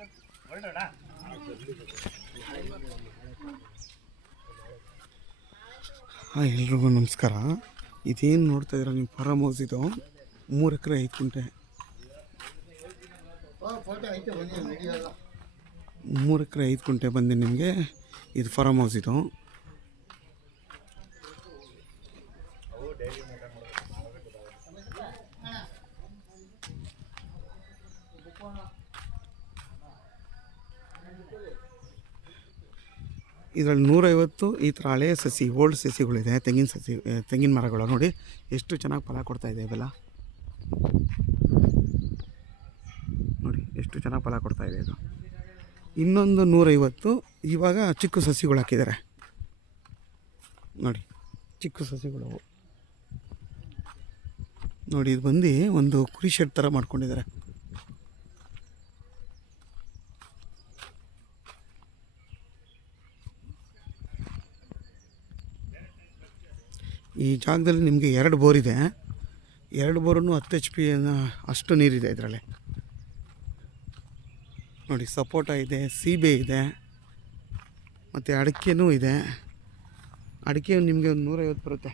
ಹಾಂ, ಎಲ್ರಿಗೂ ನಮಸ್ಕಾರ. ಇದೇನು ನೋಡ್ತಾ ಇದ್ದೀರಾ ನೀವು, ಫಾರಮ್ ಹೌಸ್ ಇದು. 3 ಎಕರೆ 5 ಗುಂಟೆ. 3 ಎಕರೆ 5 ಗುಂಟೆ ಬಂದು ನಿಮಗೆ ಇದು ಫಾರಮ್ ಹೌಸ್ ಇದು. ಇದರಲ್ಲಿ 150 ಈ ಥರ ಹಳೆಯ ಸಸಿ, ಓಲ್ಡ್ ಸಸಿಗಳಿದೆ. ತೆಂಗಿನ ಮರಗಳು ನೋಡಿ ಎಷ್ಟು ಚೆನ್ನಾಗಿ ಫಲ ಕೊಡ್ತಾಯಿದೆ. ಇವೆಲ್ಲ ನೋಡಿ ಎಷ್ಟು ಚೆನ್ನಾಗಿ ಫಲ ಕೊಡ್ತಾಯಿದೆ. ಇದು ಇನ್ನೊಂದು 150 ಇವಾಗ ಚಿಕ್ಕ ಸಸಿಗಳು ಹಾಕಿದ್ದಾರೆ ನೋಡಿ, ಚಿಕ್ಕ ಸಸಿಗಳು ನೋಡಿ. ಇದು ಬಂದು ಒಂದು ಕುರಿ ಶೆಡ್ ಥರ ಮಾಡ್ಕೊಂಡಿದ್ದಾರೆ. ಈ ಜಾಗದಲ್ಲಿ ನಿಮಗೆ 2 ಬೋರ್ ಇದೆ. 2 ಬೋರನ್ನು 10 HP ಅಷ್ಟು ನೀರಿದೆ ಇದರಲ್ಲಿ ನೋಡಿ. ಸಪೋಟ ಇದೆ, ಸೀಬೆ ಇದೆ, ಮತ್ತು ಅಡಿಕೆನೂ ಇದೆ. ಅಡಿಕೆ ನಿಮಗೆ ಒಂದು 150 ಬರುತ್ತೆ.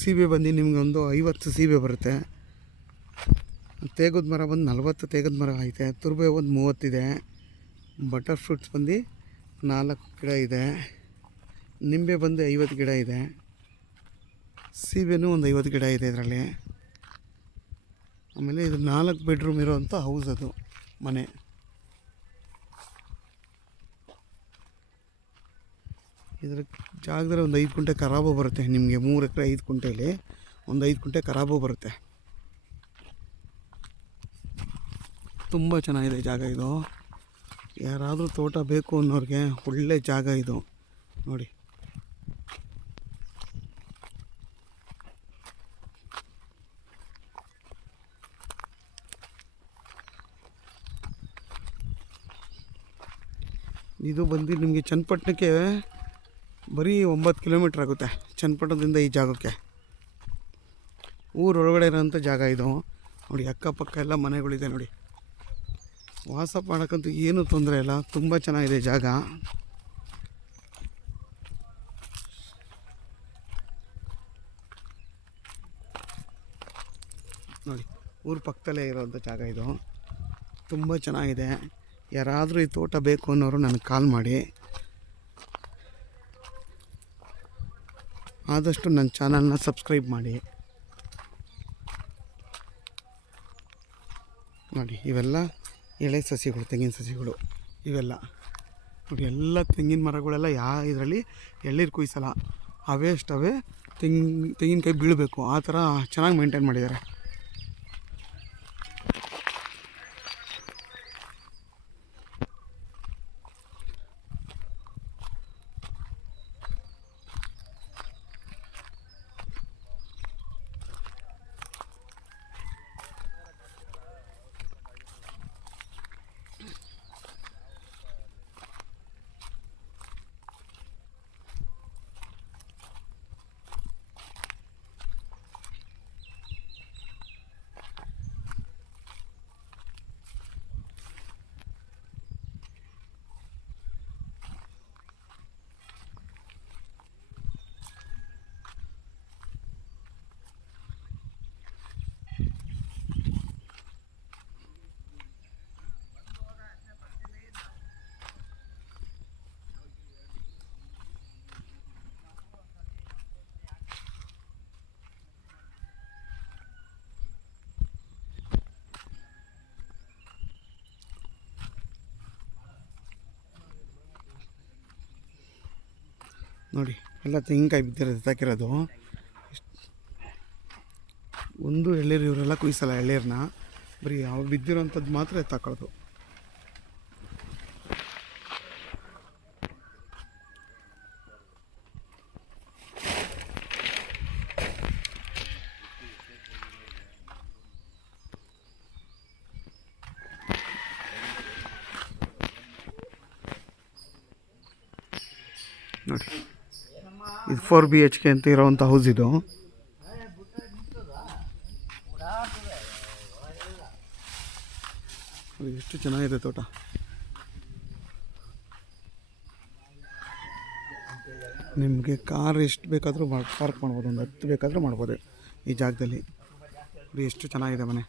ಸೀಬೆ ಬಂದು ನಿಮಗೆ ಒಂದು 50 ಸೀಬೆ ಬರುತ್ತೆ. ತೇಗದ ಮರ ಬಂದು 40 ತೇಗದ ಮರ ಐತೆ. ತುರ್ಬೆ ಒಂದು 30 ಇದೆ. ಬಟರ್ ಫ್ರೂಟ್ಸ್ ಬಂದು 4 ಗಿಡ ಇದೆ. ನಿಂಬೆ ಬಂದು 50 ಗಿಡ ಇದೆ. ಸೀಬೆನೂ ಒಂದು 50 ಗಿಡ ಇದೆ ಇದರಲ್ಲಿ. ಆಮೇಲೆ ಇದು 4 ಬೆಡ್ರೂಮ್ ಇರೋವಂಥ ಹೌಸ್, ಅದು ಮನೆ. ಇದ್ರ ಜಾಗದಲ್ಲಿ ಒಂದು 5 ಗುಂಟೆ ಖರಾಬು ಬರುತ್ತೆ ನಿಮಗೆ. 3 ಎಕರೆ 5 ಗುಂಟೆಯಲ್ಲಿ ಒಂದು 5 ಗುಂಟೆ ಖರಾಬು ಬರುತ್ತೆ. ತುಂಬ ಚೆನ್ನಾಗಿದೆ ಜಾಗ ಇದು. ಯಾರಾದರೂ ತೋಟ ಬೇಕು ಅನ್ನೋರಿಗೆ ಒಳ್ಳೆ ಜಾಗ ಇದು ನೋಡಿ. ಇದು ಬಂದು ನಿಮಗೆ ಚನ್ನಪಟ್ಟಣಕ್ಕೆ ಬರೀ 9 ಕಿಲೋಮೀಟ್ರ್ ಆಗುತ್ತೆ. ಚನ್ನಪಟ್ಟಣದಿಂದ ಈ ಜಾಗಕ್ಕೆ ಊರೊಳಗಡೆ ಇರೋಂಥ ಜಾಗ ಇದು ನೋಡಿ. ಅಕ್ಕಪಕ್ಕ ಎಲ್ಲ ಮನೆಗಳಿದೆ ನೋಡಿ. ವಾಸ ಮಾಡೋಕ್ಕಂತೂ ಏನೂ ತೊಂದರೆ ಇಲ್ಲ. ತುಂಬ ಚೆನ್ನಾಗಿದೆ ಜಾಗ ನೋಡಿ. ಊರ ಪಕ್ಕದಲ್ಲೇ ಇರೋಂಥ ಜಾಗ ಇದು. ತುಂಬ ಚೆನ್ನಾಗಿದೆ. ಯಾರಾದರೂ ಈ ತೋಟ ಬೇಕು ಅನ್ನೋರು ನನಗೆ ಕಾಲ್ ಮಾಡಿ. ಆದಷ್ಟು ನನ್ನ ಚಾನಲ್ನ ಸಬ್ಸ್ಕ್ರೈಬ್ ಮಾಡಿ ನೋಡಿ. ಇವೆಲ್ಲ ಎಳೆ ಸಸಿಗಳು, ತೆಂಗಿನ ಸಸಿಗಳು ಇವೆಲ್ಲ ನೋಡಿ. ಎಲ್ಲ ತೆಂಗಿನ ಮರಗಳೆಲ್ಲ ಇದರಲ್ಲಿ ಎಳ್ಳೀರು ಕುಯ್ಸಲ್ಲ. ಅವೇ ಅಷ್ಟವೇ ತೆಂಗಿನಕಾಯಿ ಬೀಳಬೇಕು, ಆ ಥರ ಚೆನ್ನಾಗಿ ಮೇಂಟೈನ್ ಮಾಡಿದ್ದಾರೆ. ನೋಡಿ ಎಲ್ಲ ತೆಂಗಿನಕಾಯಿ ಬಿದ್ದಿರೋದು, ತಾಕಿರೋದು. ಒಂದು ಎಳ್ಳೀರು ಇವರೆಲ್ಲ ಕುಯ್ಸಲ್ಲ. ಎಳ್ಳೀರನ್ನ ಬರೀ ಅವು ಬಿದ್ದಿರೋಂಥದ್ದು ಮಾತ್ರ ಎತ್ತಾಕೊಳ್ಳೋದು. ನೋಡಿ ಇದು 4 BHK ಅಂತ ಇರೋವಂಥ ಹೌಸ್ ಇದು. ಎಷ್ಟು ಚೆನ್ನಾಗಿದೆ ತೋಟ. ನಿಮಗೆ ಕಾರ್ ಎಷ್ಟು ಬೇಕಾದರೂ ಪಾರ್ಕ್ ಮಾಡ್ಬೋದು, ಒಂದು 10 ಬೇಕಾದರೂ ಮಾಡ್ಬೋದು ಈ ಜಾಗದಲ್ಲಿ. ಎಷ್ಟು ಚೆನ್ನಾಗಿದೆ ಮನೆ.